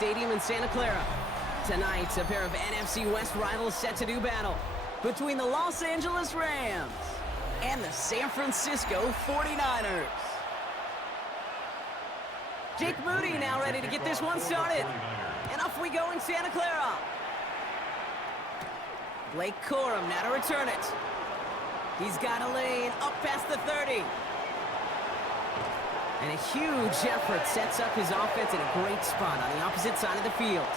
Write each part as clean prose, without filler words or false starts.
Stadium in Santa Clara. Tonight, a pair of NFC West rivals set to do battle between the Los Angeles Rams and the San Francisco 49ers. Jake Moody now ready to get this one started. And off we go in Santa Clara. Blake Corum now to return it. He's got a lane up past the 30. And a huge effort sets up his offense in a great spot on the opposite side of the field.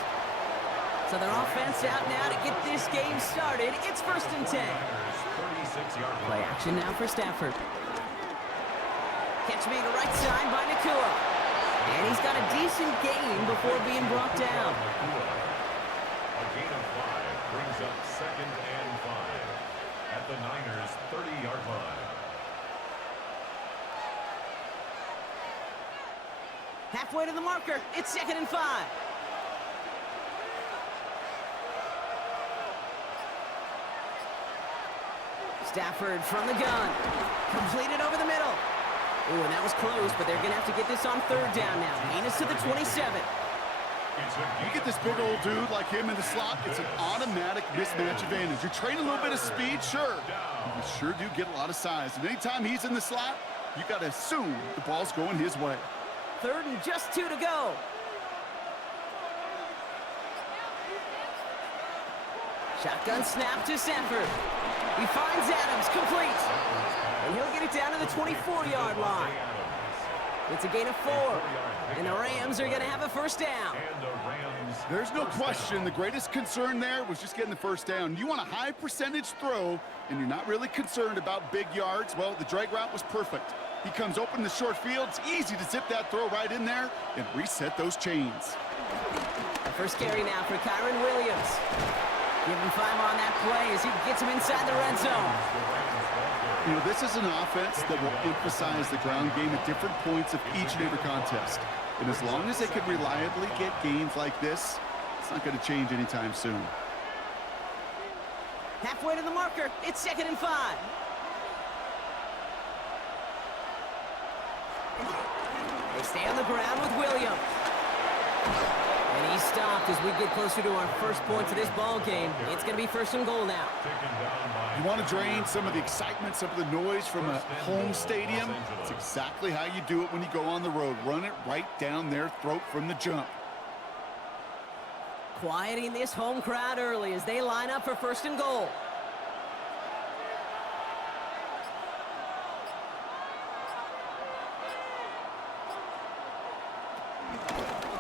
So their offense out now to get this game started. It's 1st and 10. Play action now for Stafford. Catch me to right side by Nakua. And he's got a decent gain before being brought down. A gain of 5 brings up 2nd and 5 at the Niners' 30-yard line. Halfway to the marker. It's 2nd and 5. Stafford from the gun. Completed over the middle. Ooh, and that was close, but they're going to have to get this on 3rd down now. Gain is to the 27. You get this big old dude like him in the slot, it's an automatic mismatch advantage. You're trading a little bit of speed, sure. You sure do get a lot of size. And anytime he's in the slot, you got to assume the ball's going his way. 3rd and just 2 to go. Shotgun snap to Stafford. He finds Adams, complete. And he'll get it down to the 24-yard line. It's a gain of 4. And the Rams are going to have a 1st down. There's no question the greatest concern there was just getting the 1st down. You want a high percentage throw, and you're not really concerned about big yards. Well, the drag route was perfect. He comes open in the short field. It's easy to zip that throw right in there and reset those chains. The first carry now for Kyron Williams. Give him 5 on that play as he gets him inside the red zone. You know, this is an offense that will emphasize the ground game at different points of each and every contest. And as long as they can reliably get gains like this, it's not going to change anytime soon. Halfway to the marker. It's 2nd and 5. They stay on the ground with Williams. And he's stopped as we get closer to our first points of this ball game. It's going to be 1st and goal now. You want to drain some of the excitement, some of the noise from a home stadium? It's exactly how you do it when you go on the road. Run it right down their throat from the jump. Quieting this home crowd early as they line up for 1st and goal.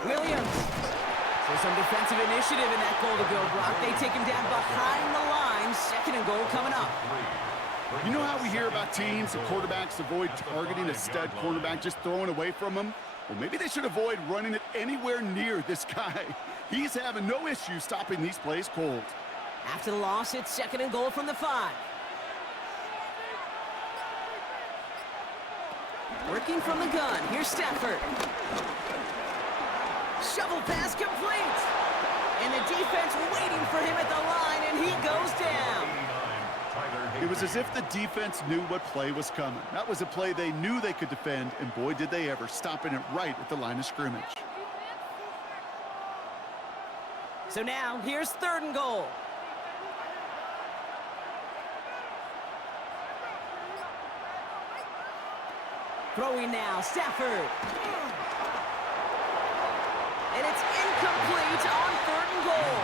Williams. So some defensive initiative in that goal to go block. They take him down behind the line. 2nd and goal coming up. You know how we hear about teams and quarterbacks avoid targeting a stud cornerback, just throwing away from him? Well, maybe they should avoid running it anywhere near this guy. He's having no issue stopping these plays cold. After the loss, it's 2nd and goal from the 5. Working from the gun. Here's Stafford. Shovel pass complete. And the defense waiting for him at the line, and he goes down. It was as if the defense knew what play was coming. That was a play they knew they could defend, and boy, did they ever, stopping it right at the line of scrimmage. So now, here's 3rd and goal. Throwing now, Stafford. And it's incomplete on 3rd and goal.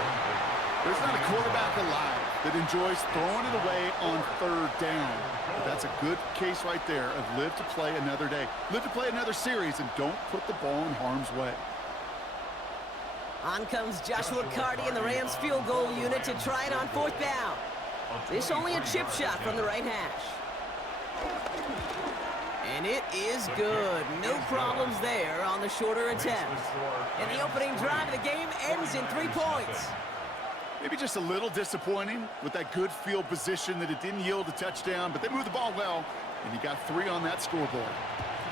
There's not a quarterback alive that enjoys throwing it away on 3rd down. But that's a good case right there of live to play another day. Live to play another series and don't put the ball in harm's way. On comes Joshua Carty and the Rams field goal unit to try it on 4th down. This only a chip shot from the right hash. And it is good. No problems there on the shorter attempt. And the opening drive of the game ends in 3 points. Maybe just a little disappointing with that good field position that it didn't yield a touchdown, but they moved the ball well, and he got 3 on that scoreboard.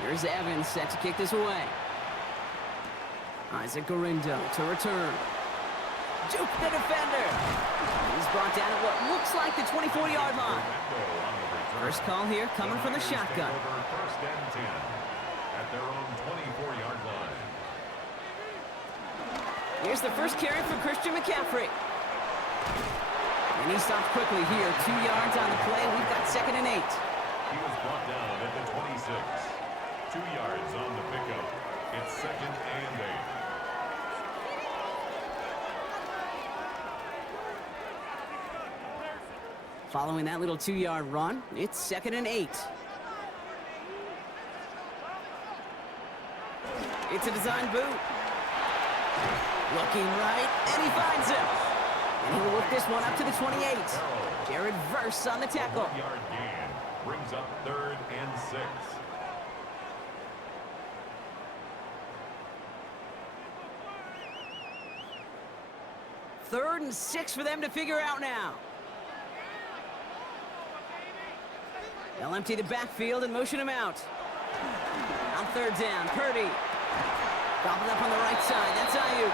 Here's Evans set to kick this away. Isaac Garindo to return. Juke the defender. He's brought down at what looks like the 24-yard line. First call here coming from the shotgun. 1st and 10 at their own 24-yard line. Here's the first carry for Christian McCaffrey. And he stopped quickly here. 2 yards on the play. We've got 2nd and 8. He was brought down at the 26. 2 yards on the pickup. It's 2nd and 8. Following that little 2-yard run, it's 2nd and 8. It's a design boot. Looking right, and he finds him. And he'll whip this one up to the 28. Jared Verse on the tackle. 1-yard gain brings up 3rd and 6. Third and 6 for them to figure out now. They'll empty the backfield and motion him out. On 3rd down, Purdy. Gobbled up on the right side. That's Ayuk.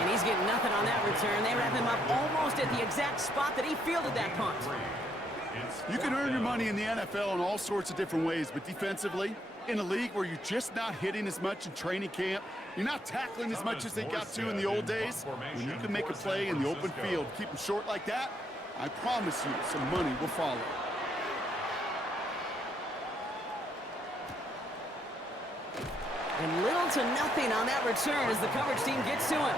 And he's getting nothing on that return. They wrap him up almost at the exact spot that he fielded that punt. You can earn your money in the NFL in all sorts of different ways, but defensively, in a league where you're just not hitting as much in training camp, you're not tackling as much as they got to in the old days, when you can make a play in the open field, keep them short like that, I promise you some money will follow. And little to nothing on that return as the coverage team gets to him.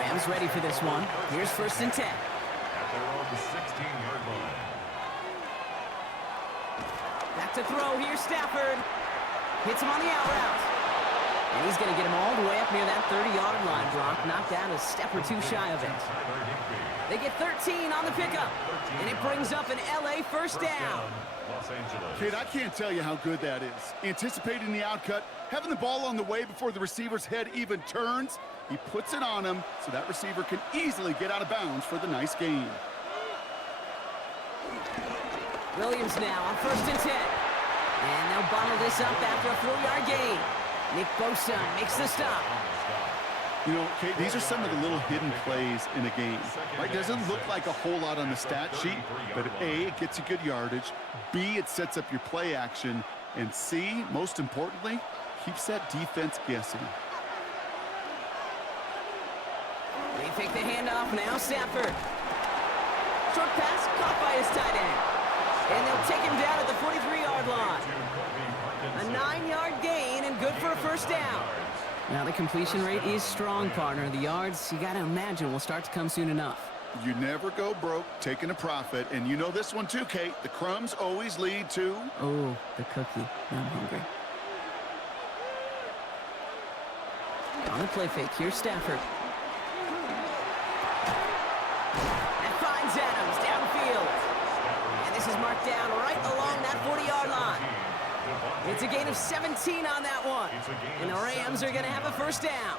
Rams ready for this one. Here's 1st and 10. At their own 16-yard line. Back to throw. Here's Stafford. Hits him on the out route. And he's going to get him all the way up near that 30-yard line. Brock knocked out a step or two shy of it. They get 13 on the pickup. And it brings up an LA first down. Kid, I can't tell you how good that is. Anticipating the outcut, having the ball on the way before the receiver's head even turns, he puts it on him so that receiver can easily get out of bounds for the nice gain. Williams now on 1st and 10. And they'll bottle this up after a 4-yard gain. Nick Bosa makes the stop. You know, Kate, these are some of the little hidden plays in a game. Right? Doesn't look like a whole lot on the stat sheet, but A, it gets you good yardage. B, it sets up your play action. And C, most importantly, keeps that defense guessing. They take the handoff now, Stafford. Short pass caught by his tight end. And they'll take him down at the 43-yard line. A 9-yard gain and good for a first down. Now the completion rate is strong, partner. The yards, you got to imagine, will start to come soon enough. You never go broke taking a profit. And you know this one too, Kate. The crumbs always lead to... Oh, the cookie. I'm hungry. On the play fake, here's Stafford. That finds Adams downfield. And this is marked down right along that 40-yard line. It's a gain of 17 on that one. And the Rams are going to have a first down.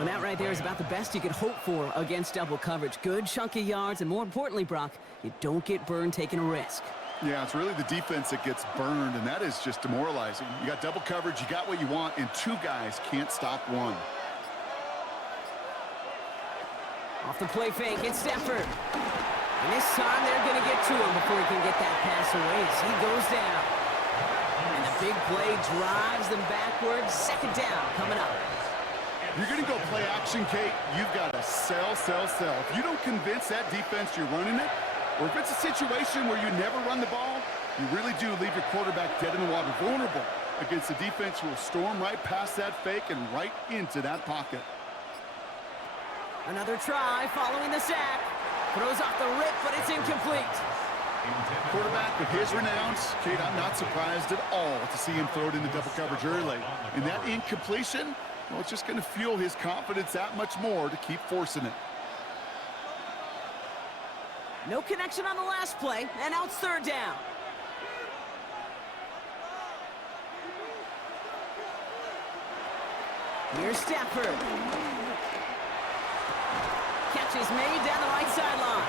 And that right there is about the best you could hope for against double coverage. Good chunky yards, and more importantly, Brock, you don't get burned taking a risk. Yeah, it's really the defense that gets burned, and that is just demoralizing. You got double coverage, you got what you want, and 2 guys can't stop one. Off the play fake, it's Stafford. And this time they're going to get to him before he can get that pass away as he goes down. And the big play drives them backwards. 2nd down coming up. You're going to go play action, Kate. You've got to sell, sell, sell. If you don't convince that defense you're running it, or if it's a situation where you never run the ball, you really do leave your quarterback dead in the water, vulnerable against a defense who will storm right past that fake and right into that pocket. Another try following the sack. Throws off the rip, but it's incomplete. Quarterback with his renowns, Kate, I'm not surprised at all to see him throw it into double coverage early. And that incompletion, well, it's just going to fuel his confidence that much more to keep forcing it. No connection on the last play, and now it's 3rd down. Here's Stafford. Catch is made down the right sideline.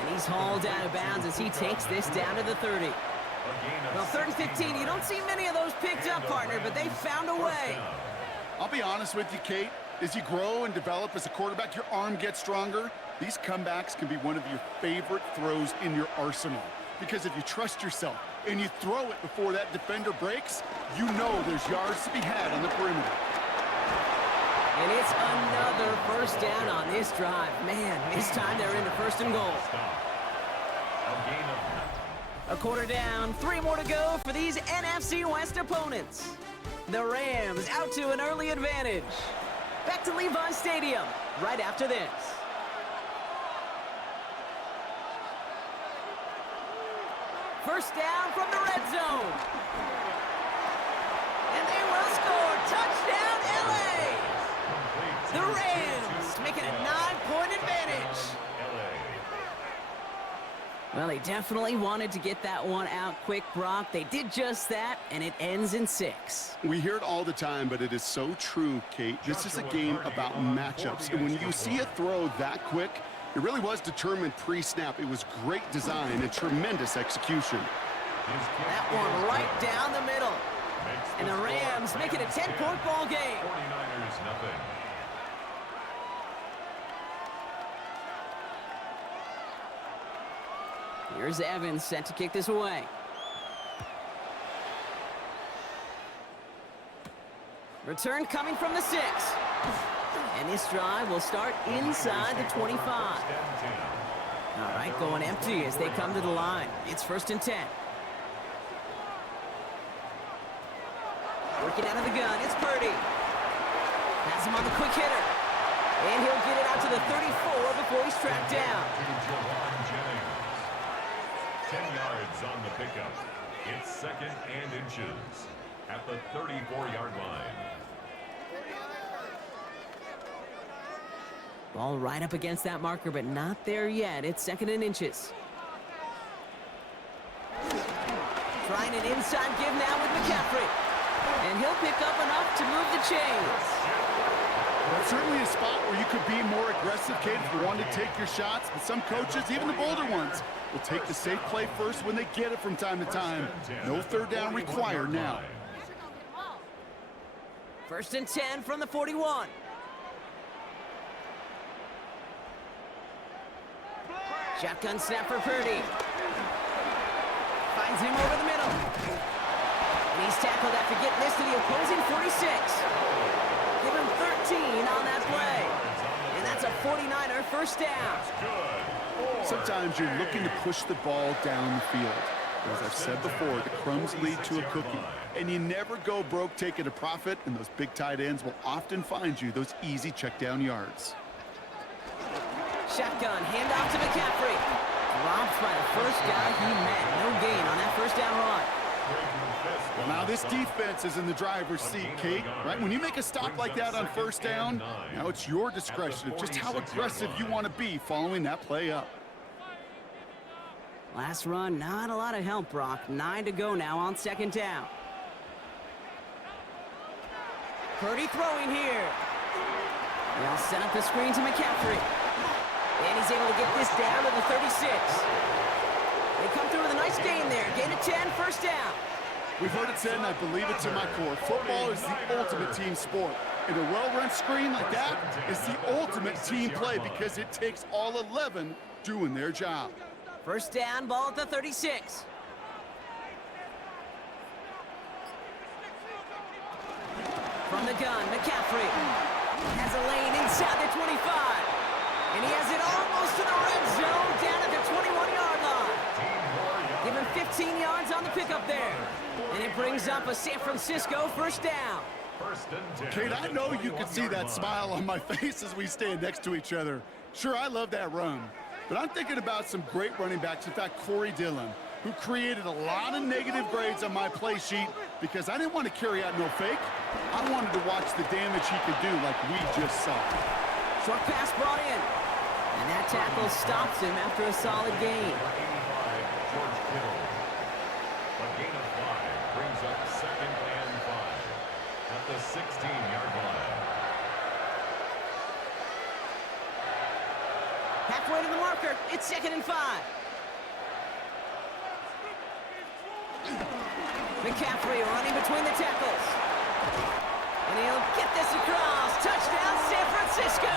And he's hauled out of bounds as he takes this down to the 30. Well, 3rd and 15, you don't see many of those picked up, partner, but they found a way. I'll be honest with you, Kate. As you grow and develop as a quarterback, your arm gets stronger. These comebacks can be one of your favorite throws in your arsenal. Because if you trust yourself and you throw it before that defender breaks, you know there's yards to be had on the perimeter. And it's another first down on this drive. Man, this time they're into first and goal. A quarter down, 3 more to go for these NFC West opponents. The Rams out to an early advantage. Back to Levi Stadium right after this. First down from the red zone. And they will score. Touchdown, LA! The Rams making a 9-point advantage. Well, they definitely wanted to get that one out quick, Brock. They did just that, and it ends in 6. We hear it all the time, but it is so true, Kate. This is a game about matchups. And when you see a throw that quick, it really was determined pre-snap. It was great design and tremendous execution. That one right down the middle. And the Rams make it a 10-point ball game. 49ers nothing. Here's Evans set to kick this away. Return coming from the 6. And this drive will start inside the 25. All right, going empty as they come to the line. It's first and 10. Working out of the gun, it's Purdy. Has him on the quick hitter. And he'll get it out to the 34 before he's tracked down. 10 yards on the pickup. It's second and inches at the 34-yard line. Ball right up against that marker, but not there yet. It's second and inches. Trying an inside give now with McCaffrey. And he'll pick up enough to move the chains. That's certainly a spot where you could be more aggressive, Kate, if you wanted to take your shots. But some coaches, even the bolder ones, will take the safe play first when they get it from time to time. No third down required now. First and 10 from the 41. Shotgun snap for Purdy. Finds him over the middle. And he's tackled after getting this to the opposing 46. Give him 13 on that play. And that's a 49er first down. Sometimes you're looking to push the ball down the field. As I've said before, the crumbs lead to a cookie. And you never go broke taking a profit, and those big tight ends will often find you those easy check down yards. Shotgun, handoff to McCaffrey. Dropped by the first guy he met. No gain on that first down run. Well, now this defense is in the driver's seat, Kate, right? When you make a stop like that on first down, now it's your discretion of just how aggressive you want to be following that play up. Last run, not a lot of help, Brock. 9 to go now on second down. Purdy throwing here. They'll set up the screen to McCaffrey. And he's able to get this down to the 36. They come through with a nice gain there. Gain of 10, first down. We've heard it said, and I believe it to my core, football is the ultimate team sport. And a well-run screen like that is the ultimate team play because it takes all 11 doing their job. First down, ball at the 36. From the gun, McCaffrey has a lane inside the 25. And he has it almost to the red zone, down at the 21-yard line. Give him 15 yards on the pickup there. And it brings up a San Francisco first down. Kate, I know you can see that smile on my face as we stand next to each other. Sure, I love that run. But I'm thinking about some great running backs. In fact, Corey Dillon, who created a lot of negative grades on my play sheet because I didn't want to carry out no fake. I wanted to watch the damage he could do like we just saw. Short pass brought in. And that tackle stops him after a solid gain. A gain of 5 brings up second and 5 at the 16-yard line. Halfway to the marker, it's second and 5. McCaffrey running between the tackles. And he'll get this across. Touchdown, San Francisco!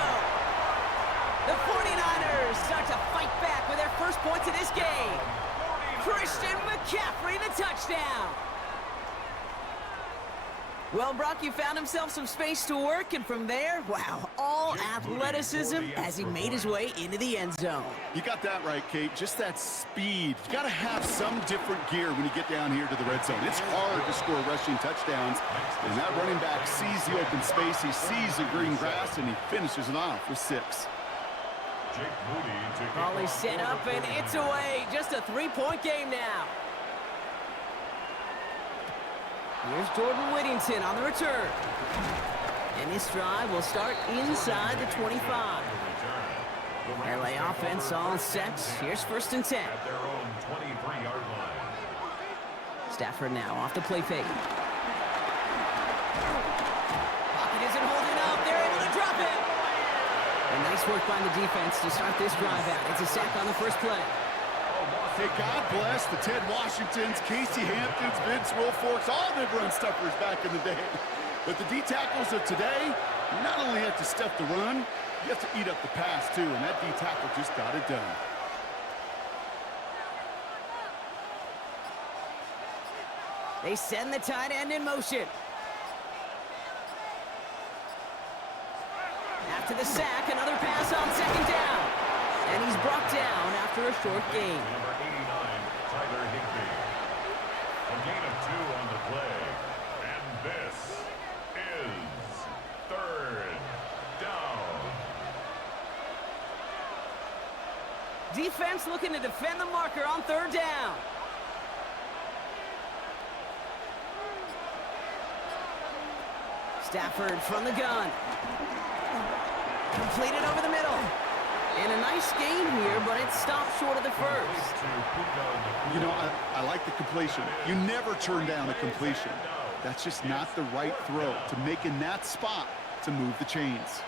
The 49ers start to fight back with their first points of this game. Christian McCaffrey, the touchdown. Well, Brock, he found himself some space to work, and from there, wow, all athleticism as he made his way into the end zone. You got that right, Kate. Just that speed. You got to have some different gear when you get down here to the red zone. It's hard to score rushing touchdowns, and that running back sees the open space, he sees the green grass, and he finishes it off with 6. Ball is set up, and it's away. Just a 3-point game now. Here's Jordan Whittington on the return. And this drive will start inside the 25. LA offense all set. Here's 1st and 10. At their own 23-yard line. Stafford now off the play fake. Pocket isn't holding up. They're able to drop it. And nice work by the defense to start this drive out. It's a sack on the first play. Hey, God bless the Ted Washingtons, Casey Hamptons, Vince Wilforks, all them run stuffers back in the day. But the D-tackles of today, you not only have to stuff the run, you have to eat up the pass, too, and that D-tackle just got it done. They send the tight end in motion. After the sack, another pass on 2nd down. And he's brought down after a short gain. A gain of 2 on the play. And this is 3rd down. Defense looking to defend the marker on 3rd down. Stafford from the gun. Completed over the middle. And a nice gain here, but it stopped short of the first. You know, I like the completion. You never turn down a completion. That's just not the right throw to make in that spot to move the chains.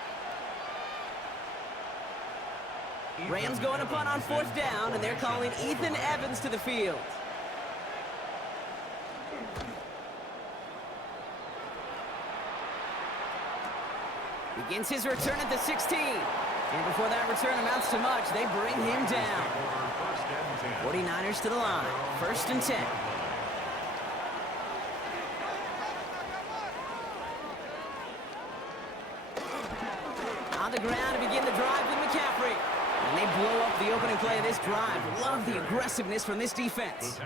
Rams going to punt on 4th down, and they're calling Ethan Evans to the field. Begins his return at the 16. And before that return amounts to much, they bring him down. 49ers to the line. 1st and 10. On the ground to begin the drive with McCaffrey. And they blow up the opening play of this drive. Love the aggressiveness from this defense.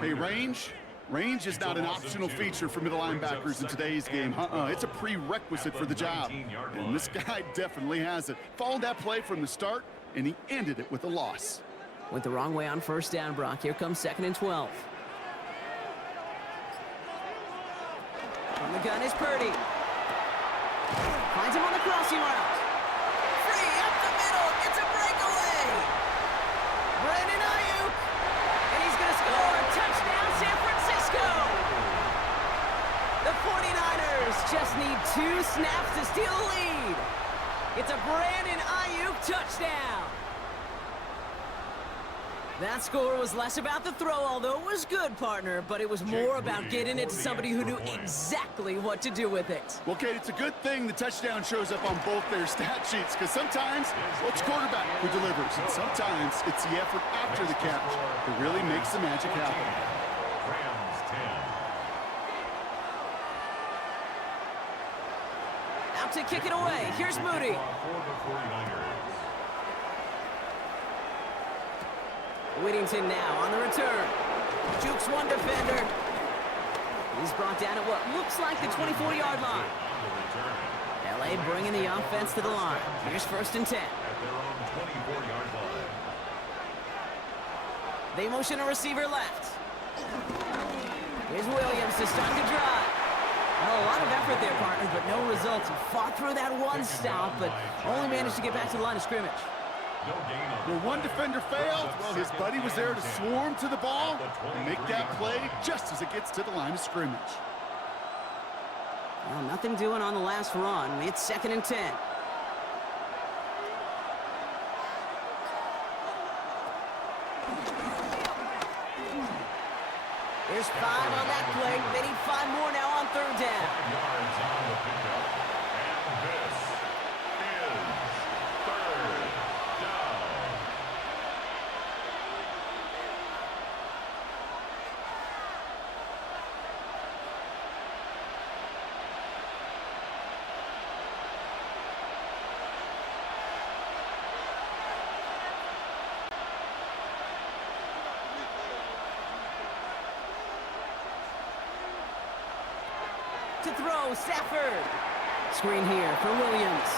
Hey, range is not an optional feature for middle linebackers in today's game. It's a prerequisite for the job. And this guy definitely has it. Followed that play from the start, and he ended it with a loss. Went the wrong way on 1st down, Brock. Here comes 2nd and 12. From the gun is Purdy. Finds him on the crossing route. Free up the middle. It's a breakaway. Brandon Ayuk. And he's going to score. Touchdown, San Francisco. The 49ers just need 2 snaps to steal the lead. It's a Brandon Ayuk touchdown. That score was less about the throw, although it was good, partner, but it was more about getting it to somebody who knew exactly what to do with it. Well, Kate, it's a good thing the touchdown shows up on both their stat sheets, because sometimes well, it's quarterback who delivers, and sometimes it's the effort after the catch that really makes the magic happen. Rams 10. Out to kick it away. Here's Moody. For the 49ers. Whittington now on the return. Jukes one defender. He's brought down at what looks like the 24-yard line. LA bringing the offense to the line. Here's 1st and 10. At their own 24-yard line. They motion a receiver left. Here's Williams to start the drive. Well, a lot of effort there, partner, but no results. He fought through that one stop, but only managed to get back to the line of scrimmage. Where one defender failed, well, his buddy was there to swarm to the ball and make that play just as it gets to the line of scrimmage. Well, nothing doing on the last run. It's 2nd and 10. There's 5 on that play. They need 5 more now on 3rd down. 5 yards on the pickup. And this is 3rd down. to throw. Stafford. Screen here for Williams.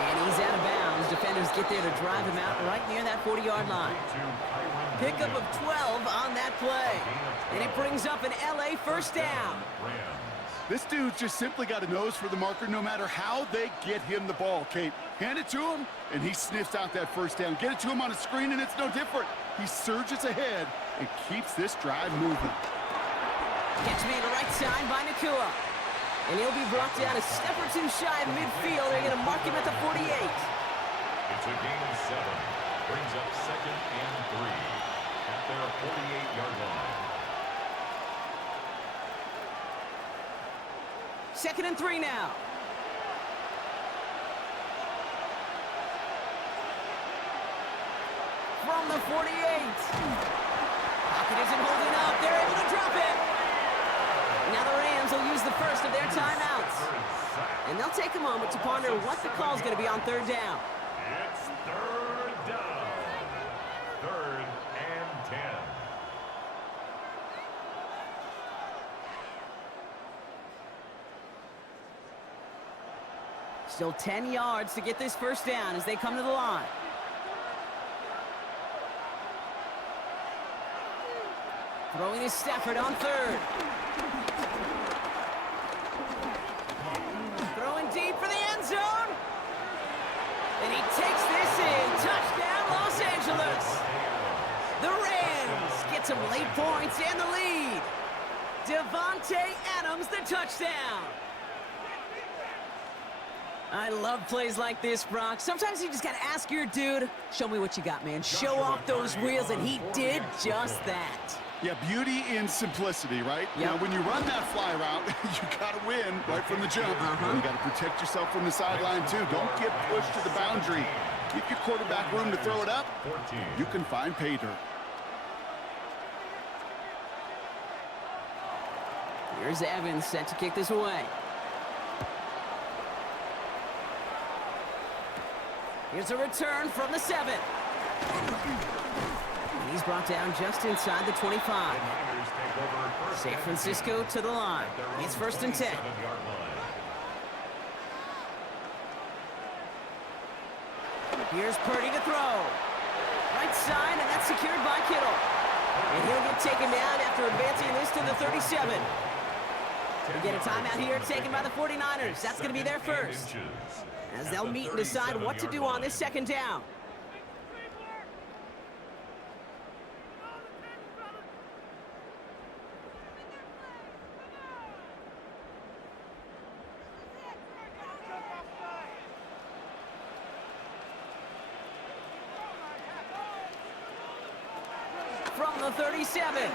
And he's out of bounds. Defenders get there to drive him out right near that 40-yard line. Pickup of 12 on that play. And it brings up an LA first down. This dude's just simply got a nose for the marker no matter how they get him the ball, Kate. Hand it to him, and he sniffs out that first down. Get it to him on a screen, and it's no different. He surges ahead and keeps this drive moving. Gets made a right side by Nakua. And he'll be brought down a step or two shy of midfield. They're going to mark him at the 48. It's a gain of 7. Brings up 2nd and 3 at their 48-yard line. 2nd and 3 now. From the 48. Pocket isn't holding up. They're able to drop it. Now the Rams will use the first of their timeouts. And they'll take a moment to ponder what the call is going to be on 3rd down. It's 3rd down. 3rd and 10. Still 10 yards to get this first down as they come to the line. Throwing is Stafford on 3rd. Throwing deep for the end zone. And he takes this in. Touchdown, Los Angeles. The Rams get some late points and the lead. Devontae Adams, the touchdown. I love plays like this, Brock. Sometimes you just got to ask your dude, show me what you got, man. Show off those wheels, and he did just that. Yeah, beauty in simplicity, right? Yep. Now, when you run that fly route, you got to win right from the jump. You got to protect yourself from the sideline, too. Don't get pushed to the boundary. Give your quarterback room to throw it up. You can find pay dirt. Here's Evans set to kick this away. Here's a return from the 7. He's brought down just inside the 25. San Francisco to the line. It's 1st and 10. Here's Purdy to throw. Right side, and that's secured by Kittle. And he'll get taken down after advancing this to the 37. We get a timeout here taken by the 49ers. That's going to be their first, as they'll meet and decide what to do on this 2nd down. From the 37.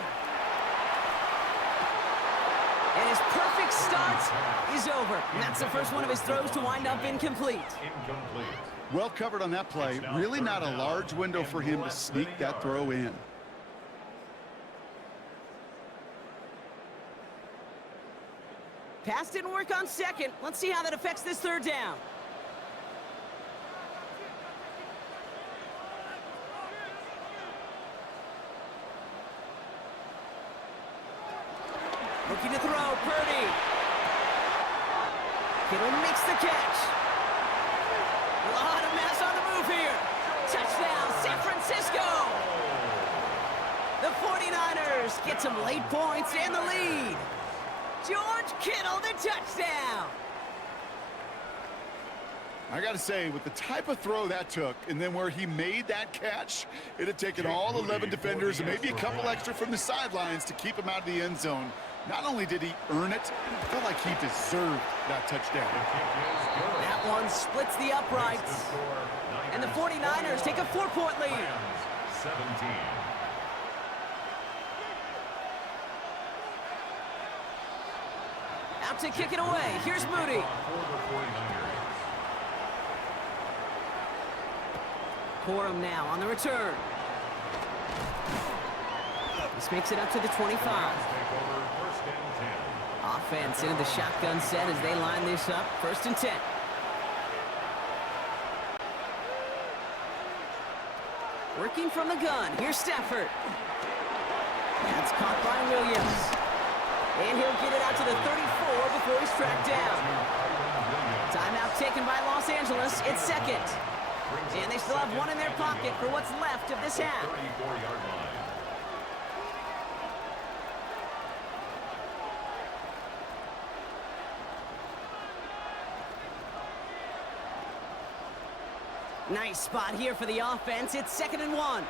And his perfect start is over. And that's the first one of his throws to wind up incomplete. Well covered on that play. Really not a large window for him to sneak that throw in. Pass didn't work on 2nd. Let's see how that affects this 3rd down. Looking to throw, Purdy. Kittle makes the catch. A lot of mess on the move here. Touchdown, San Francisco. The 49ers get some late points and the lead. George Kittle, the touchdown. I got to say, with the type of throw that took, and then where he made that catch, it had taken all 11 defenders and maybe a couple extra from the sidelines to keep him out of the end zone. Not only did he earn it, I feel like he deserved that touchdown. That one splits the uprights. And the 49ers take a 4-point lead. 17. Out to kick it away. Here's Moody. Corum now on the return. This makes it up to the 25. Offense into the shotgun set as they line this up. 1st and 10. Working from the gun. Here's Stafford. That's caught by Williams. And he'll get it out to the 34 before he's tracked down. Timeout taken by Los Angeles. It's second. And they still have one in their pocket for what's left of this half. 34-yard line. Nice spot here for the offense. It's 2nd and 1.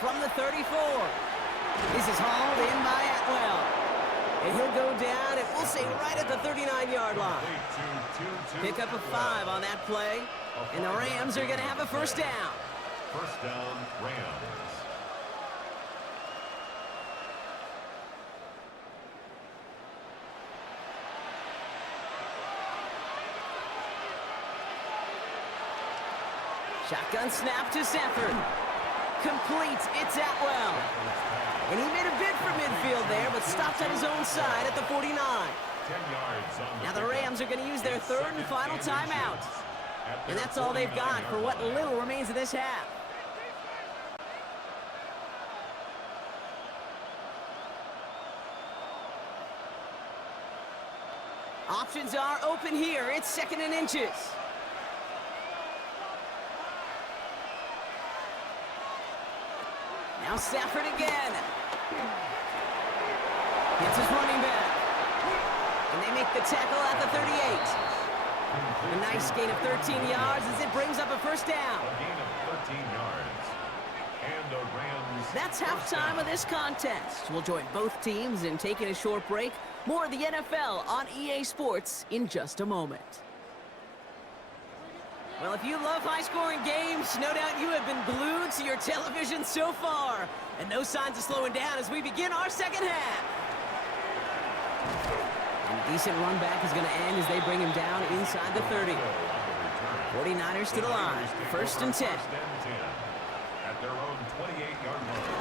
From the 34. This is hauled in by Atwell. And he'll go down, and we'll say right at the 39-yard line. Pick up a 5 on that play. And the Rams are going to have a first down. First down, Rams. Shotgun snap to Stafford. Complete. It's Atwell. And he made a bid for midfield there, but stopped on his own side at the 49. 10 yards on Now the Rams are going to use their third and final timeout. And that's all they've got for what little remains of this half. Options are open here. It's 2nd and inches. Now Stafford again. Hits his running back. And they make the tackle at the 38. A nice gain of 13 yards as it brings up a first down. A gain of 13 yards. And the Rams. That's halftime of this contest. We'll join both teams in taking a short break. More of the NFL on EA Sports in just a moment. Well, if you love high-scoring games, no doubt you have been glued to your television so far. And no signs of slowing down as we begin our second half. And a decent run back is going to end as they bring him down inside the 30. 49ers to the line. 1st and 10. At their own 28-yard line.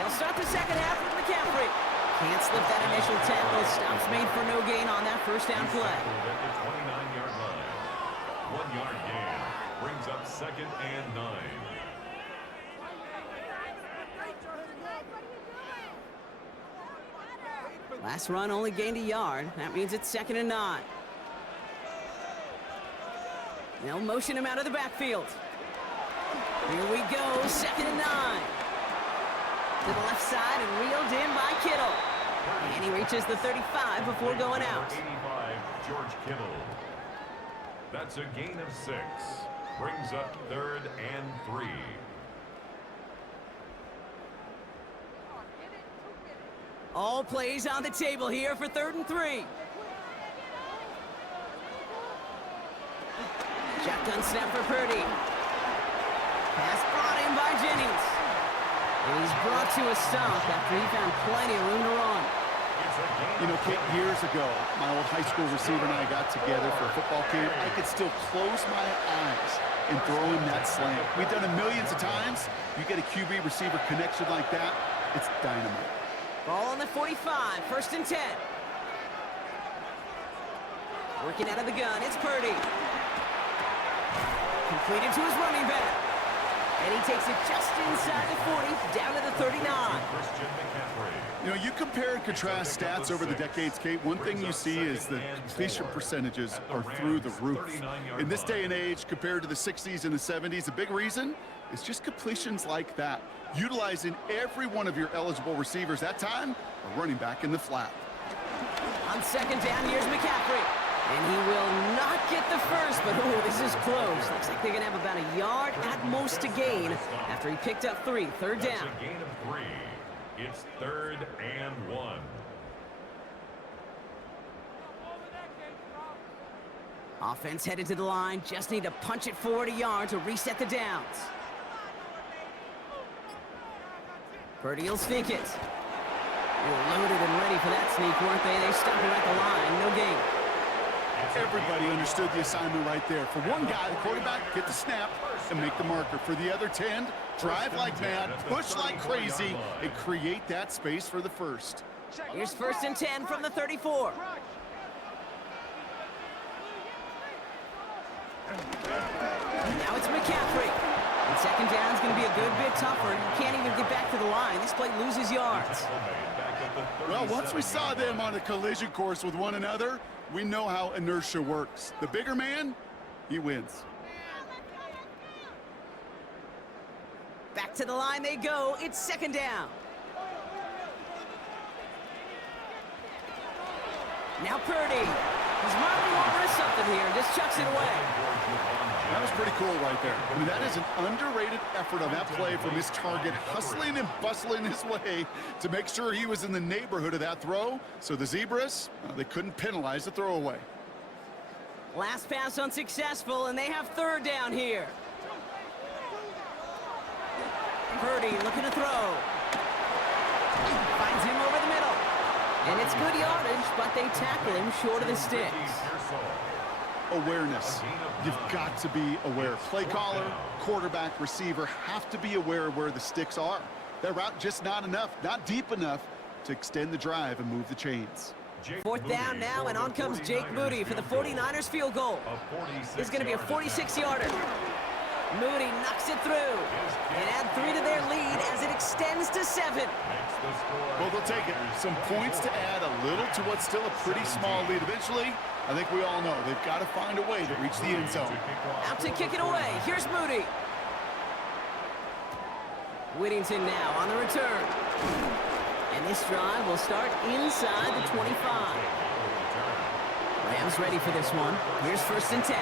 They'll start the second half with McCaffrey. Can't slip that initial tackle. Stops made for no gain on that first down play. At the 29-yard line. 1-yard gain brings up 2nd and 9. Last run only gained a yard. That means it's 2nd and 9. They'll motion him out of the backfield. Here we go, 2nd and 9. To the left side and reeled in by Kittle. And he reaches the 35 before going out. 85, George Kittle. That's a gain of 6. Brings up 3rd and 3. All plays on the table here for 3rd and 3. Shotgun snap for Purdy. Pass brought in by Jennings. And he's brought to a stop after he found plenty of room to run. You know, Kate, years ago, my old high school receiver and I got together for a football camp. I could still close my eyes and throw him that slant. We've done it millions of times. You get a QB receiver connection like that, it's dynamite. Ball on the 45, 1st and 10. Working out of the gun, it's Purdy. Completed to his running back. And he takes it just inside the 40, down to the 39. You know, you compare and contrast stats over the decades, Kate. One thing you see is the completion percentages are through the roof. In this day and age, compared to the 60s and the 70s, the big reason is just completions like that. Utilizing every one of your eligible receivers. That time, a running back in the flat. On 2nd down, here's McCaffrey. And he will not get the first, but oh, this is close. Looks like they're going to have about a yard at most to gain after he picked up 3. 3rd down. That's a gain of 3. It's 3rd and 1. Offense headed to the line. Just need to punch it forward a yard to reset the downs. Purdy will sneak it. They were loaded and ready for that sneak, weren't they? They stopped him at the line. No gain. Everybody understood the assignment right there. For one guy, the quarterback, get the snap and make the marker. For the other 10, drive like mad, push like crazy, and create that space for the first. Here's 1st and 10 from the 34. Now it's McCaffrey. Second down is going to be a good bit tougher. You can't even get back to the line. This play loses yards. Well, once we saw them on a collision course with one another, we know how inertia works. The bigger man, he wins. Back to the line they go. It's second down. Now Purdy. He's marking over something here and just chucks it away. That was pretty cool right there. I mean, that is an underrated effort on that play from his target, hustling and bustling his way to make sure he was in the neighborhood of that throw. So the Zebras, well, they couldn't penalize the throwaway. Last pass unsuccessful, and they have third down here. Purdy looking to throw. Finds him over the middle. And it's good yardage, but they tackle him short of the sticks. Awareness. You've got to be aware. Play caller, quarterback, receiver have to be aware of where the sticks are. That route just not enough, not deep enough to extend the drive and move the chains. Fourth down now, and on comes Jake Moody for the 49ers field goal. It's going to be a 46-yarder. Moody knocks it through and add 3 to their lead as it extends to 7. Well, they'll take it. Some points to add a little to what's still a pretty small lead. Eventually, I think we all know they've got to find a way to reach the end zone. Out to kick it away. Here's Moody. Whittington now on the return. And this drive will start inside the 25. Rams ready for this one. Here's first and 10.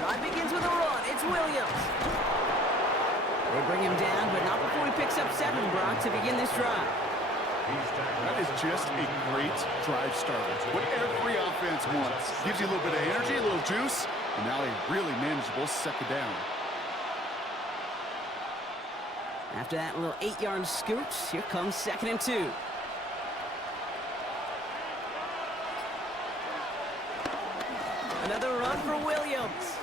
Drive begins with a run. It's Williams. They bring him down, but not before he picks up 7, Brock, to begin this drive. That is just a great drive starter. What every offense wants. Gives you a little bit of energy, a little juice, and now a really manageable second down. After that little 8-yard scoot, here comes second and 2. Another run for Williams.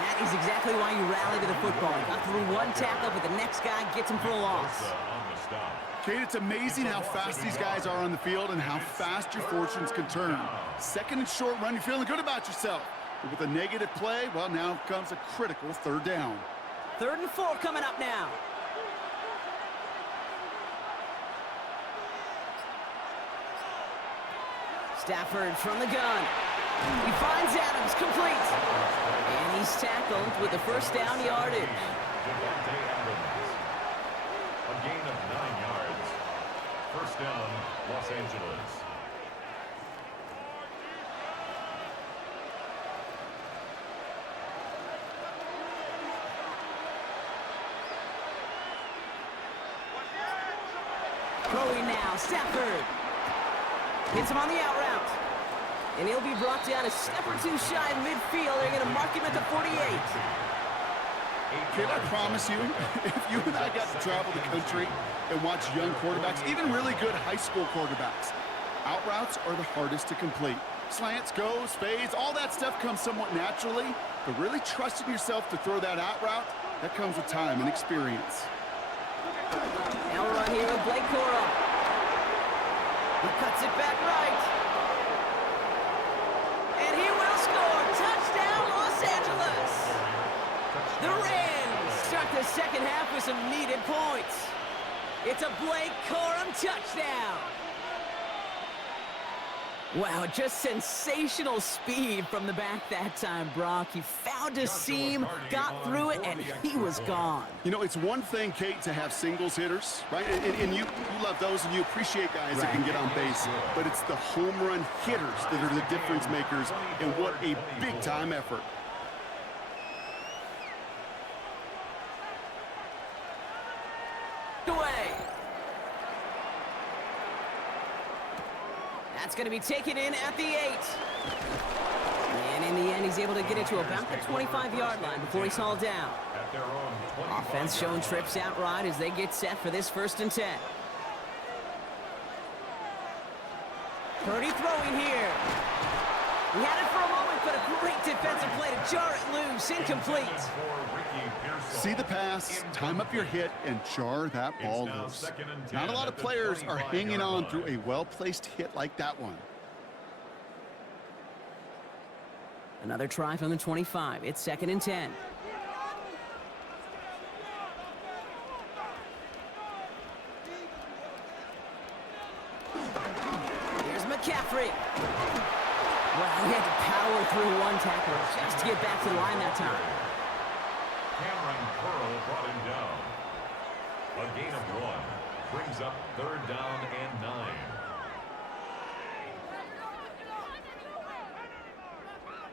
That is exactly why you rally to the football. You got through one tackle, but the next guy gets him for a loss. Kate, it's amazing how fast these guys are on the field and how fast your fortunes can turn. Second and short run, you're feeling good about yourself. But with a negative play, well, now comes a critical third down. 3rd and 4 coming up now. Stafford from the gun. He finds Adams, complete. And he's tackled with the first down yardage. A gain of 9 yards. First down, Los Angeles. Throwing now, Stafford. Hits him on the out route. And he'll be brought down a step or 2 shy of midfield. They're going to mark him at the 48. Kid, I promise you, if you and I got to travel the country and watch young quarterbacks, even really good high school quarterbacks, out routes are the hardest to complete. Slants, goes, fades, all that stuff comes somewhat naturally, but really trusting yourself to throw that out route, that comes with time and experience. Now we're on here with Blake Corum. He cuts it back right. And he will score. Touchdown, Los Angeles. The Rams start the second half with some needed points. It's a Blake Corum touchdown. Wow, just sensational speed from the back that time, Brock. He found a seam, got through it, and he was gone. You know, it's one thing, Kate, to have singles hitters, right? And you love those, and you appreciate guys that can get on base. But it's the home run hitters that are the difference makers, and what a big-time effort. Away. That's going to be taken in at the 8. And in the end, he's able to get it to about the 25-yard line before he's hauled down. Offense showing trips out right as they get set for this 1st and 10. Purdy throwing here. He had it for a moment, but a great defensive play to jar it loose. Incomplete. See the pass, time up your hit, and jar that ball loose. Not a lot of players are hanging on through a well-placed hit like that one. Another try from the 25. It's 2nd and 10. Here's McCaffrey. Wow, he had to power through one tackler just to get back to the line that time. Cameron Pearl brought him down. A gain of 1 brings up 3rd down and 9.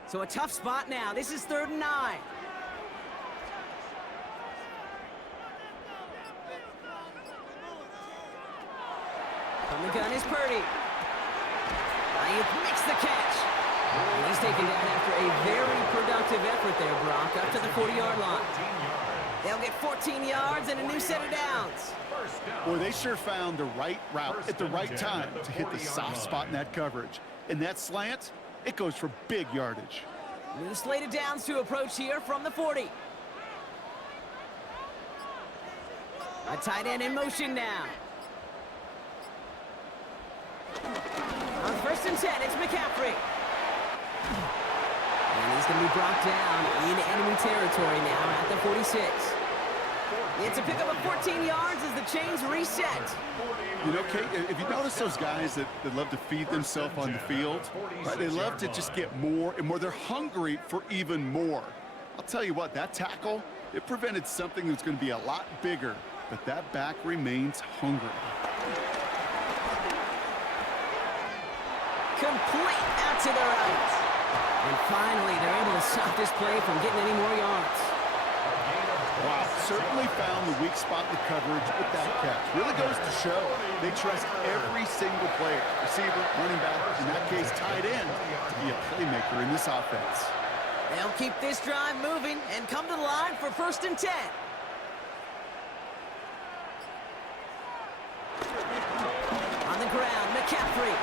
So a tough spot now. This is 3rd and 9. From the gun is Purdy. He makes the catch. And he's taken down after a very productive effort there, Brock, up to the 40-yard line. They'll get 14 yards and a new set of downs. Boy, they sure found the right route at the right time to hit the soft spot in that coverage. And that slant, it goes for big yardage. New slate of downs to approach here from the 40. A tight end in motion now. On 1st and 10, it's McCaffrey. And he's going to be brought down in enemy territory now at the 46. It's a pickup of 14 yards as the chains reset. You know, Kate, if you notice those guys that love to feed themselves on the field, right, they love to just get more and more. They're hungry for even more. I'll tell you what, that tackle, it prevented something that's going to be a lot bigger, but that back remains hungry. Complete out to the right. And finally, they're able to stop this play from getting any more yards. Wow, certainly found the weak spot in the coverage with that catch. Really goes to show they trust every single player, receiver, running back, in that case tight end, to be a playmaker in this offense. They'll keep this drive moving and come to the line for 1st and 10. On the ground, McCaffrey.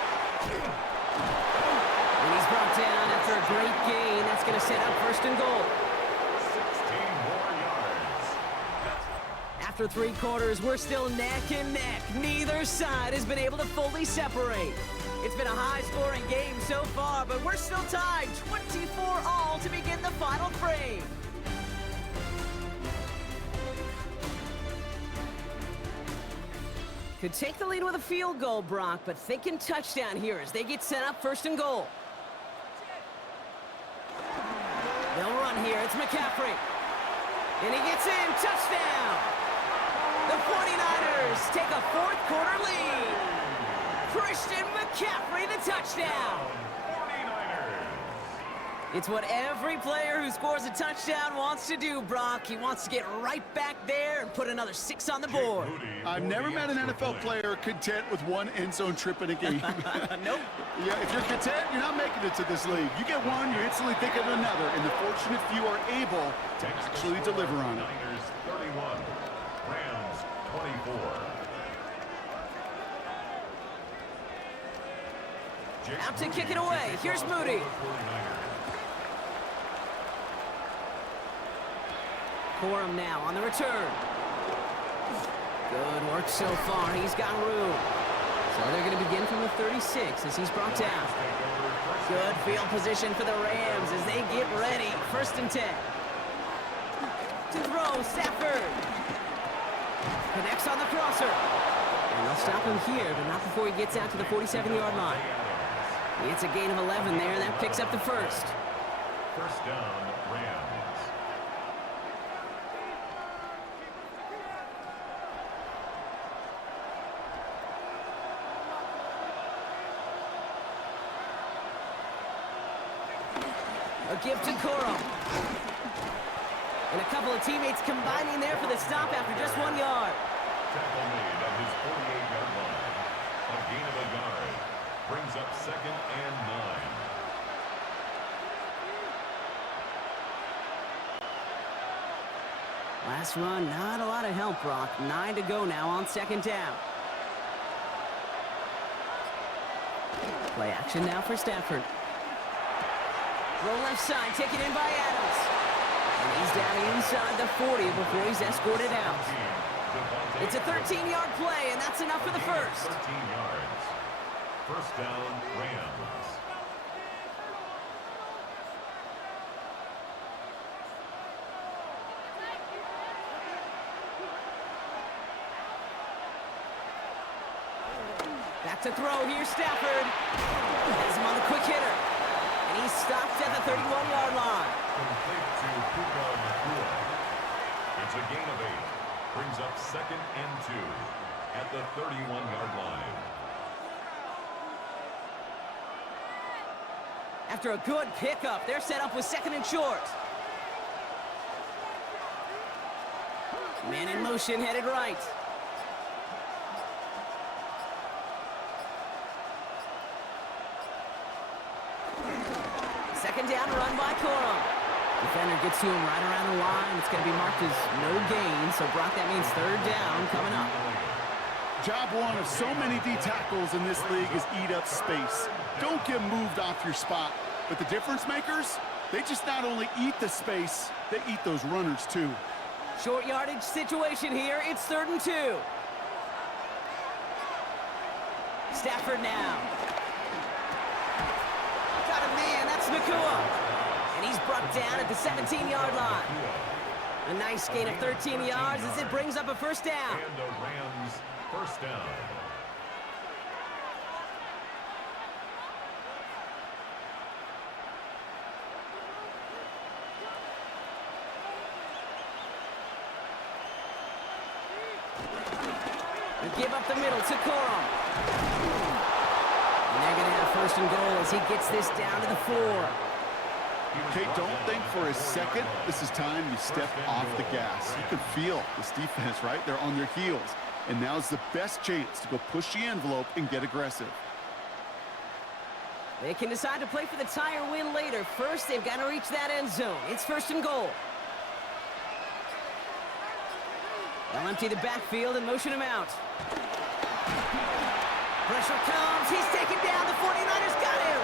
And he's brought down after a great gain. That's going to set up 1st and goal. 16 more yards. After 3 quarters, we're still neck and neck. Neither side has been able to fully separate. It's been a high-scoring game so far, but we're still tied 24-all to begin the final frame. Could take the lead with a field goal, Brock, but thinking touchdown here as they get set up 1st and goal. They'll run here. It's McCaffrey. And he gets in. Touchdown! The 49ers take a 4th quarter lead. Christian McCaffrey, the touchdown. 49ers. It's what every player who scores a touchdown wants to do, Brock. He wants to get right back there and put another 6 on the board. I've never met an NFL player content with 1 end zone trip in a game. Nope. Yeah, if you're content, you're not making it to this league. You get one, you're instantly thinking of another, and the fortunate few are able to actually deliver on it. Niners 31, Rams 24. Out to kick it away. Here's Moody. Corum now on the return. Good work so far. He's got room. So they're going to begin from the 36 as he's brought down. Good field position for the Rams as they get ready. 1st and 10. To throw, Stafford. Connects on the crosser. And they'll stop him here, but not before he gets out to the 47-yard line. It's a gain of 11 there. That picks up the 1st. 1st down, Rams. A gift to Corum. And a couple of teammates combining there for the stop after just 1 yard. Tackle made at his 48-yard line. A gain of a yard. Brings up 2nd and 9. Last run, not a lot of help, Brock. 9 to go now on 2nd down. Play action now for Stafford. Throw left side, taken in by Adams. And he's down inside the 40 before he's escorted out. It's a 13-yard play, and that's enough for the 1st. 13 yards. 1st down, Rams. Back to throw here, Stafford. Has him on the quick hitter. And he's stopped at the 31-yard line. Complete to Puka Nakua. It's a gain of 8. Brings up 2nd and 2 at the 31-yard line. After a good pickup, they're set up with 2nd and short. Man in motion, headed right. Second down, run by Corum. Defender gets to him right around the line. It's going to be marked as no gain, so Brock, that means 3rd down coming up. Job one of so many D tackles in this league is eat up space. Don't get moved off your spot. But the difference makers, they just not only eat the space, they eat those runners too. Short yardage situation here. It's 3rd and 2. Stafford now. Got a man. That's Nakua. And he's brought down at the 17-yard line. A nice gain of 13 yards as it brings up a 1st down. And the Rams 1st down. Give up the middle to Corum. And they're going to have 1st and goal as he gets this down to the 4. Okay, don't think for a second this is time you step off the gas. You can feel this defense, right? They're on their heels. And now's the best chance to go push the envelope and get aggressive. They can decide to play for the tie or win later. First, they've got to reach that end zone. It's 1st and goal. They'll empty the backfield and motion him out. Pressure comes. He's taken down. The 49ers got him.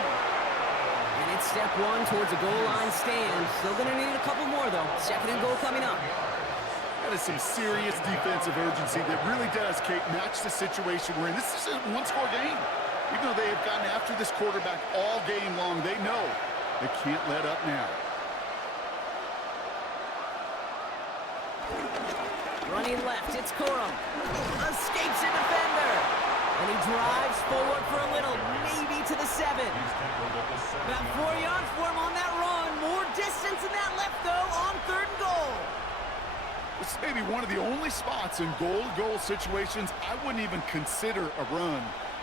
And it's step 1 towards a goal line stand. Still going to need a couple more, though. 2nd and goal coming up. That is some serious defensive urgency that really does, Kate, match the situation we're in. This is a one-score game. Even though they have gotten after this quarterback all game long, they know they can't let up now. Running left, it's Corum. Escapes a defender. And he drives forward for a little, maybe to the 7. About 4 yards for him on that run. More distance than that left, though, on 3rd and goal. This may be one of the only spots in goal-to-goal situations I wouldn't even consider a run.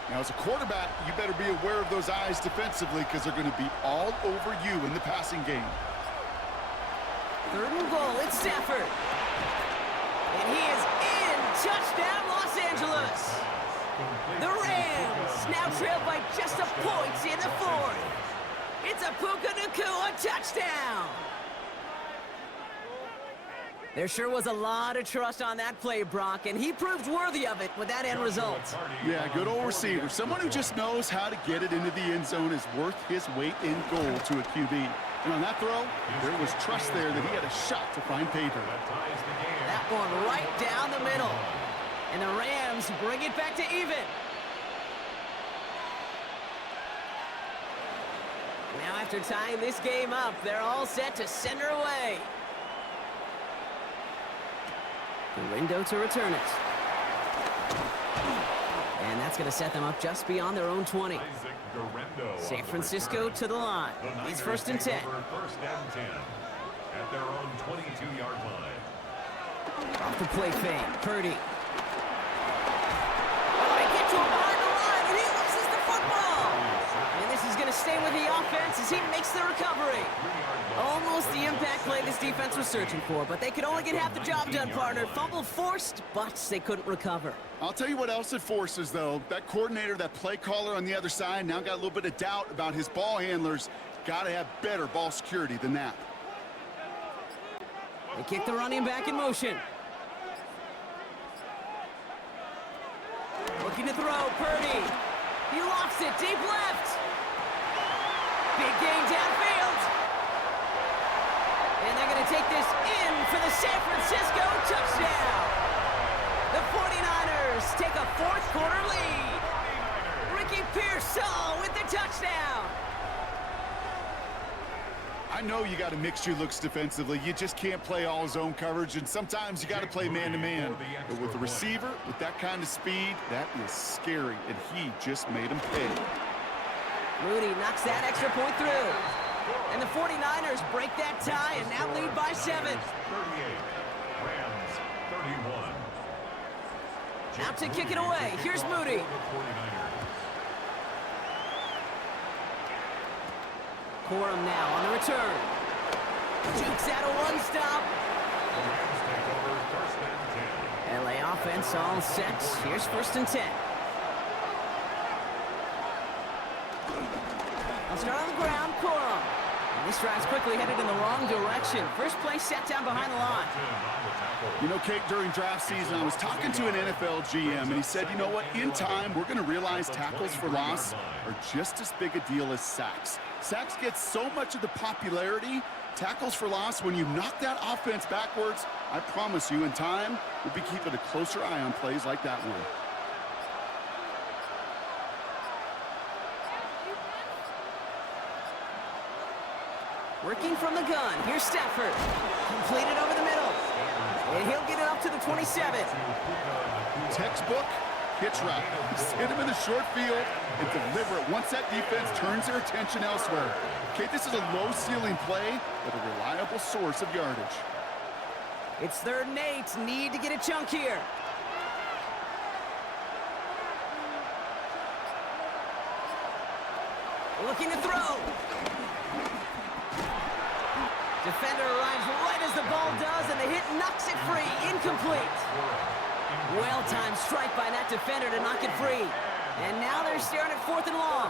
Now, as a quarterback, you better be aware of those eyes defensively because they're going to be all over you in the passing game. 3rd and goal, it's Stafford. And he is in. Touchdown, Los Angeles. The Rams now trailed by just a point in the 4th. It's a Puka Nakua touchdown. There sure was a lot of trust on that play, Brock, and he proved worthy of it with that end result. Yeah, good old receiver. Someone who just knows how to get it into the end zone is worth his weight in gold to a QB. And on that throw, there was trust there that he had a shot to find pay dirt. That one right down the middle. And the Rams bring it back to even. Now after tying this game up, they're all set to send her away. Window to return it. And that's going to set them up just beyond their own 20. San Francisco to the line. It's 1st and 10. 1st and 10 at their own 22-yard line. Off the play fake. Purdy. Oh, they get to him behind the line, and he loses the football. And this is going to stay with the offense as he makes the recovery. Almost the impact play this defense was searching for, but they could only get half the job done, partner. Fumble forced, but they couldn't recover. I'll tell you what else it forces, though. That coordinator, that play caller on the other side, now got a little bit of doubt about his ball handlers. Got to have better ball security than that. They kick the running back in motion. Looking to throw, Purdy. He lofts it deep left. Big gain downfield. And they're going to take this in for the San Francisco touchdown. The 49ers take a 4th quarter lead. Ricky Pearsall with the touchdown. I I know you got to mix your looks defensively. You just can't play all zone coverage, and sometimes you got to play man-to-man. But with a receiver with that kind of speed, that is scary, and he just made him pay. Moody knocks that extra point through. And the 49ers break that tie and now lead by 7. 38, Rams 31. Out to kick it away. Here's Moody. Corum now on the return. Jukes out a one-stop. LA offense all set. Here's 1st and 10. I'll start on the ground, Corum. And this drive's quickly headed in the wrong direction. First play set down behind the line. You know, Kate, during draft season, I was talking to an NFL GM, and he said, you know what, in time, we're going to realize tackles for loss are just as big a deal as sacks. Sacks get so much of the popularity. Tackles for loss, when you knock that offense backwards, I promise you, in time, we'll be keeping a closer eye on plays like that one. Working from the gun. Here's Stafford. Completed over the middle. And he'll get it up to the 27. Textbook hitch route. Just hit him in the short field and deliver it once that defense turns their attention elsewhere. Okay, this is a low-ceiling play, but a reliable source of yardage. It's 3rd and 8. Need to get a chunk here. Looking to throw. Defender arrives right as the ball does, and the hit knocks it free. Incomplete. Well-timed strike by that defender to knock it free. And now they're staring at 4th and long.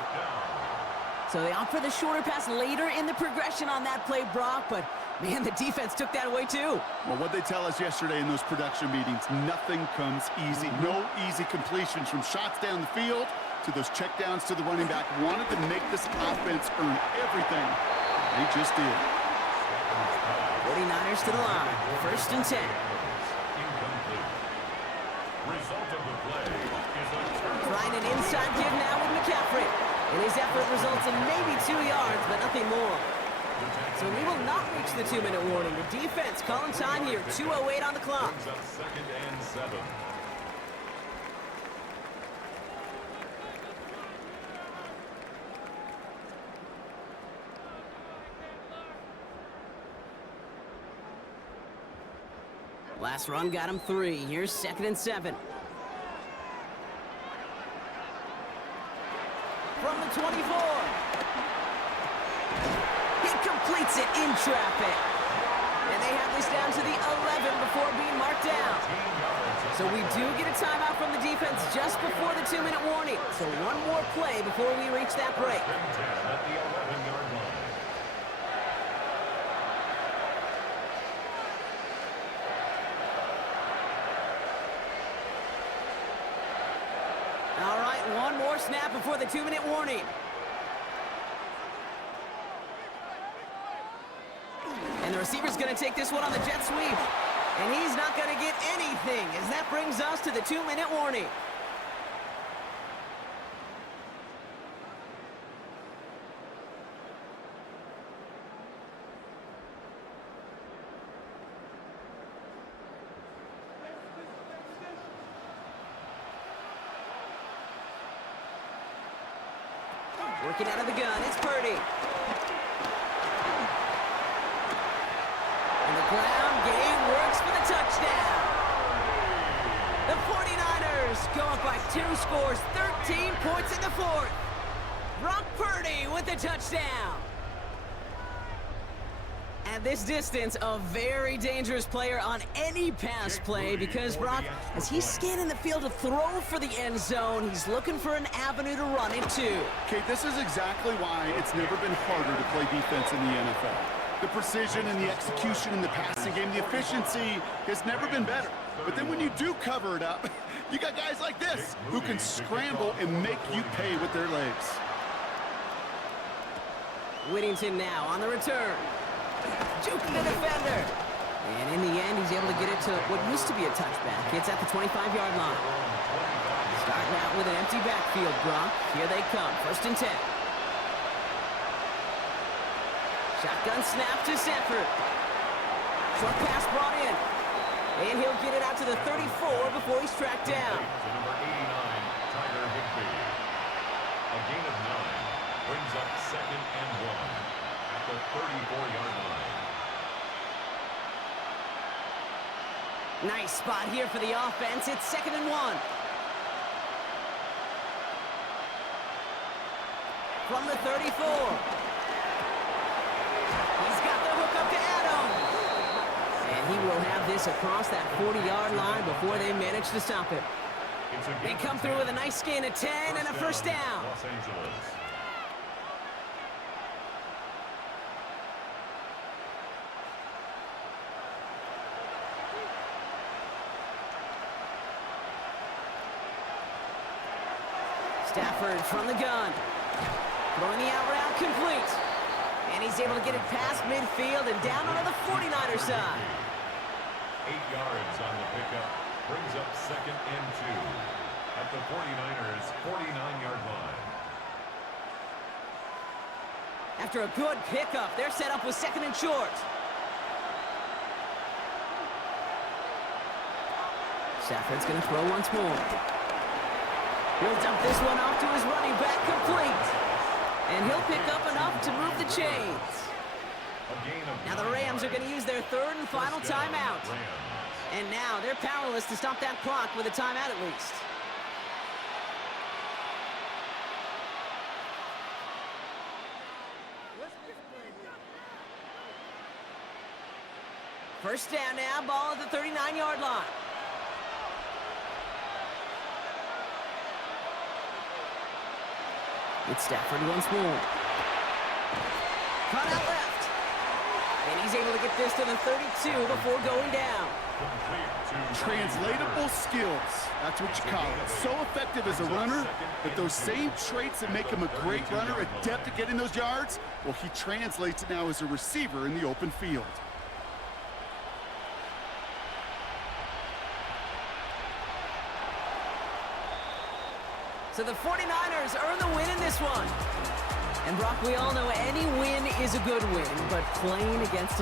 So they opt for the shorter pass later in the progression on that play, Brock, but man, the defense took that away too. Well, what they tell us yesterday in those production meetings, nothing comes easy. No easy completions from shots down the field to those checkdowns to the running back. Wanted to make this offense earn everything. They just did. 49ers to the line. 1st and 10. Trying an inside give now with McCaffrey. And his effort results in maybe 2 yards, but nothing more. So we will not reach the 2-minute warning. The defense calling time here. 2:08 on the clock. 2nd and 7. Last run got him 3. Here's 2nd and 7. From the 24. He completes it in traffic. And they have this down to the 11 before being marked down. So we do get a timeout from the defense just before the 2-minute warning. So one more play before we reach that break. At the 11-yard line. All right, one more snap before the 2-minute warning. And the receiver's going to take this one on the jet sweep. And he's not going to get anything as that brings us to the 2-minute warning. Working out of the gun, it's Purdy. And the ground game works for the touchdown. The 49ers go up by 2 scores, 13 points in the 4th. Brock Purdy with the touchdown. At this distance, a very dangerous player on any pass play because, Brock, as he's scanning the field to throw for the end zone, he's looking for an avenue to run into. Okay, this is exactly why it's never been harder to play defense in the NFL. The precision and the execution in the passing game, the efficiency has never been better. But then when you do cover it up, you got guys like this who can scramble and make you pay with their legs. Whittington now on the return. Juking the defender. And in the end, he's able to get it to what used to be a touchback. It's at the 25-yard line. Starting out with an empty backfield, Brock. Here they come. 1st and 10. Shotgun snap to Sanford. Short pass brought in. And he'll get it out to the 34 before he's tracked down. To number 89, Tyler Higbee. A gain of 9 brings up 2nd and 1 at the 34-yard line. Nice spot here for the offense. It's 2nd and 1. From the 34. He's got the hook up to Adam. And he will have this across that 40-yard line before they manage to stop him. They come through with a nice gain of 10 and a first down. Los Angeles. Stafford from the gun. Throwing the out route complete. And he's able to get it past midfield and down onto the 49er side. 8 yards on the pickup. Brings up 2nd and 2 at the 49ers' 49-yard line. After a good pickup, they're set up with 2nd and short. Stafford's going to throw once more. He'll dump this one off to his running back complete. And he'll pick up enough to move the chains. Now the Rams are going to use their 3rd and final timeout. And now they're powerless to stop that clock with a timeout at least. First down now, ball at the 39-yard line. It's Stafford once more. Cut out left. And he's able to get this to the 32 before going down. Translatable skills. That's what you call it. So effective as a runner, but those same traits that make him a great runner, adept at getting those yards, well, he translates it now as a receiver in the open field. So the 49ers earn the win in this one. And Brock, we all know any win is a good win, but playing against